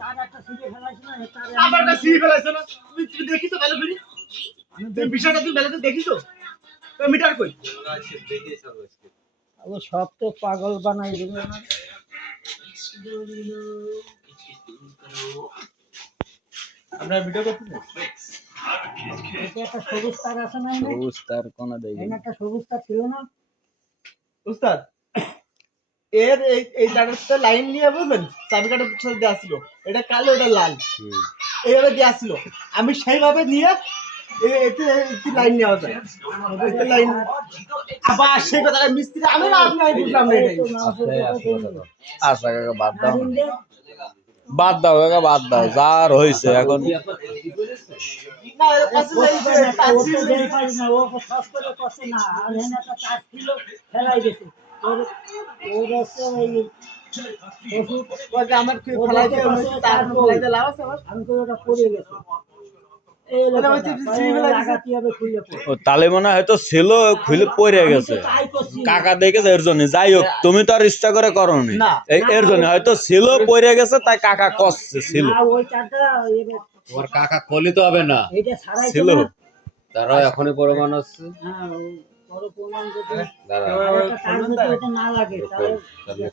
তার একটা সিঁড়ি ফেলাইছে না, আবার একটা সিঁড়ি ফেলাইছে না, তুমি দেখি তো ভালো করে, তুমি বিষয়টা তুমি ভালো করে দেখি তো, মিটার কই? ও সব তো পাগল বানাই দিবে না। আপনার ভিডিও করতেছেন? এটা একটা সবুজ তার আছে না, সবুজ তার কোনা দেই এখানে একটা সবুজ তার ছিল না উস্তাদ, এর এই তারটা লাইন নিয়ে বুঝলেন, চাবিকাটার সাথে দেওয়া ছিল, এটা কালো এটা লাল, এইভাবে দেওয়া ছিল, আমি সেইভাবে নিয়ে এতে লাইন নেওয়া যায়, এতে লাইন আবার সেই কথা মিস্ত্রি আমি না আপনি বুঝলাম না এটাই। আচ্ছা কাকা বাদ দাও কাকা বাদ দাও, যার হয়েছে এখন। না আসলে এই যে তার ও তো ছিল, দেরি পারি না, ও সব করে করছে না, আর এখানে একটা তার ছিল ফেলাই গেছে ওর হচ্ছে ওই ওষুধ ওই যে আমার কি ফলাই দিয়ে তার ফলাই দিয়ে লাভ আছে আমার, আমি কই ওটা পড়ে গেছে এই ওটা হচ্ছে সিঁড়ি ফেলাই দিছে। লাগাতে হবে খুলে পড়ে ও তালে মনে হয়তো ছিল, খুলে পড়ে গেছে তাই করছি কাকা দেখেছে এর জন্য। যাই হোক তুমি তো আর ইচ্ছা করে করনি, না। এর জন্য হয়তো ছিল পড়ে গেছে তাই কাকা কষছে ছিল। না ওই তারটা ওর কাকা কলি তো হবে না, এটা ছাড়াই ছিল তারাও এখনই প্রমাণ হচ্ছে। হ্যাঁ বড় প্রমাণ যদি দাঁড়া আর একটা তার যদি এটা না লাগে তাহলে তাহলে